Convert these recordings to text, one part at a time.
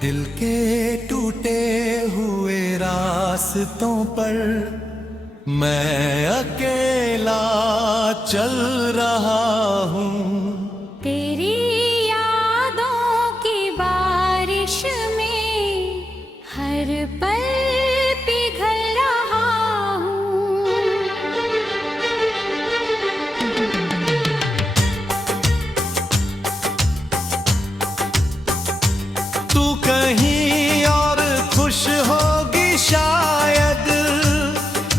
दिल के टूटे हुए रास्तों पर मैं अकेला चल रहा हूँ। तेरी यादों की बारिश में हर पल पिघल रहा हूँ। तू कहीं और खुश होगी शायद,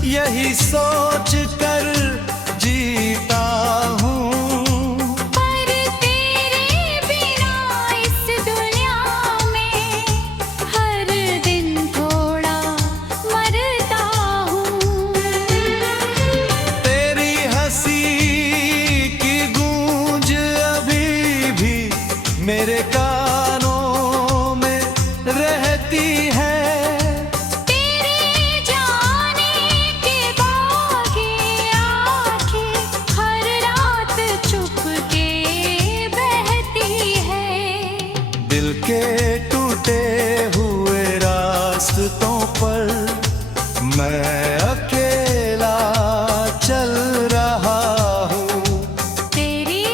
यही सोच कर जीता हूँ। पर तेरे बिना इस दुनिया में हर दिन थोड़ा मरता हूँ। तेरी हंसी की गूंज अभी भी मेरे कानों में रहती है। तेरे जाने के बाद ये आँखें हर रात चुपके बहती है। दिल के टूटे हुए रास्तों पर मैं अकेला चल रहा हूँ। तेरी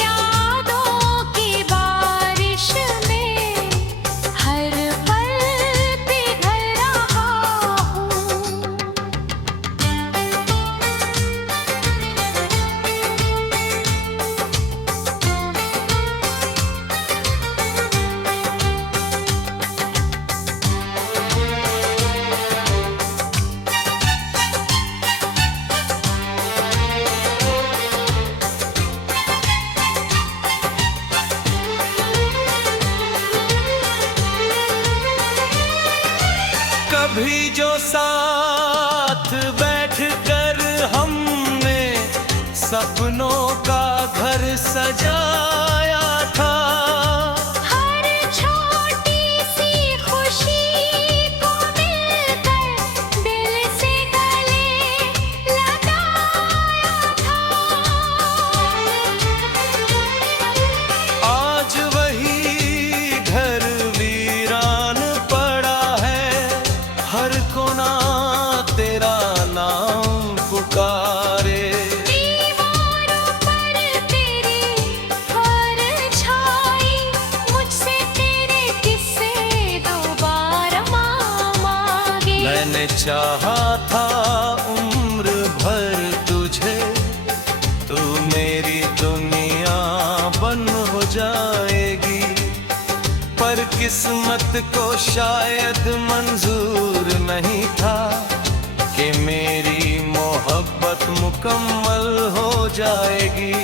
यादों की बारिश में हर पल पिघल रहा हूँ। कभी जो साथ बैठ कर हमने सपनों का घर सजाया था, हर छोटी सी खुशी को मिलकर दिल से गले लगाया था। आज वही घर वीरान पड़ा है, हर कोना तेरा नाम पुकारे। दीवारों पर तेरी परछाई, मुझसे तेरे किस्से दोबारा मांगे। मैंने चाहा था उम्र भर तुझे, तू मेरी दुनिया बन हो जाएगी, पर किस्मत को शायद मंजूर नहीं था कि मेरी मोहब्बत मुकम्मल हो जाएगी।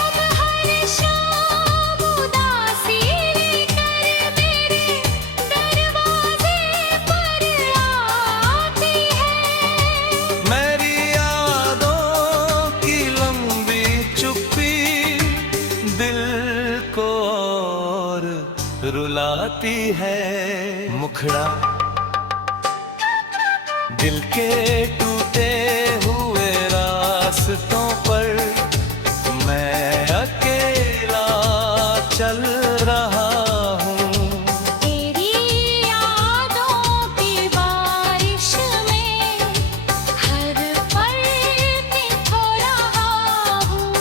अब हर शाम उदासी लेकर मेरे दरवाजे पर आती है। मेरी यादों की लंबी चुप्पी दिल को और रुलाती है। मुखड़ा दिल के टूटे हुए रास्तों पर मैं अकेला चल रहा हूँ। तेरी यादों की बारिश में हर पल भिगो रहा हूँ।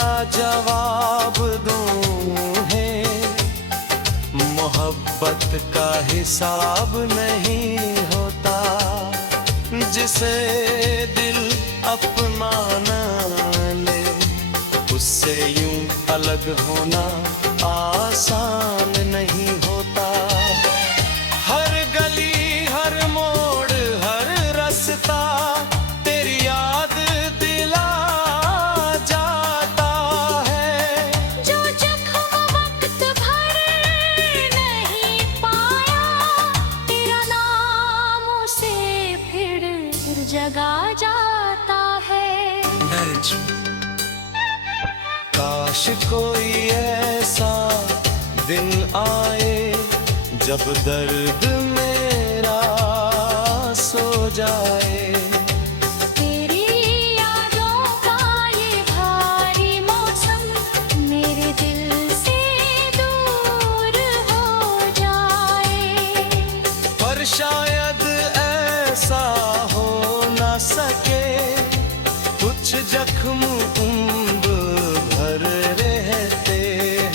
क्या जवाब दूं है, मोहब्बत का हिसाब नहीं होता, जिसे दिल अपना न ले उससे यूं अलग होना आसान नहीं होता। हर गली हर मोड़ हर रास्ता तेरी याद दिला जाता है। जो जख्म वक्त भर नहीं पाया, तेरा नाम उसे फिर जगा जाता है। काश कोई ऐसा दिन आए जब दर्द मेरा सो जाए। तेरी यादों का ये भारी मौसम मेरे दिल से दूर हो जाए। पर शायद ऐसा हो न सके, कुछ जख्म उम्र भर रहते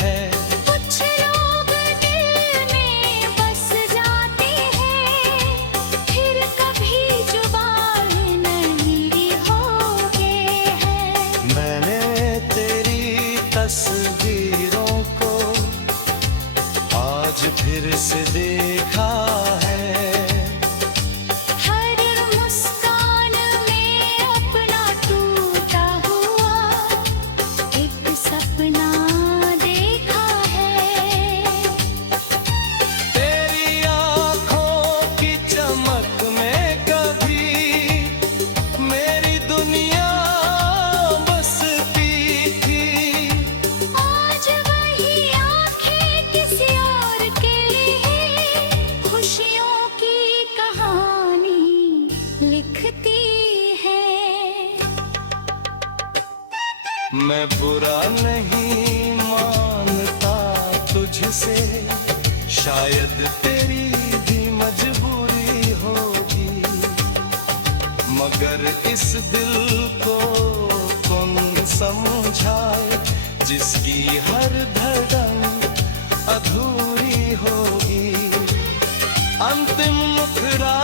हैं। कुछ लोग दिल में बस जाते हैं, फिर कभी जुबान नहीं होते हैं। मैंने तेरी तस्वीरों को आज फिर से देखा है। हर मुस्कान में अपना टूटा हुआ एक सपना देखा है। तेरी आँखों की चमक में कभी मेरी दुनिया बसती थी। आज वही आंखें किसी और के लिए खुशियों की कहानी लिखती है। मैं बुरा नहीं मानता तुझसे, शायद तेरी भी मजबूरी होगी, मगर इस दिल को कौन समझाए जिसकी हर धड़कन अधूरी होगी। अंतिम मुखरा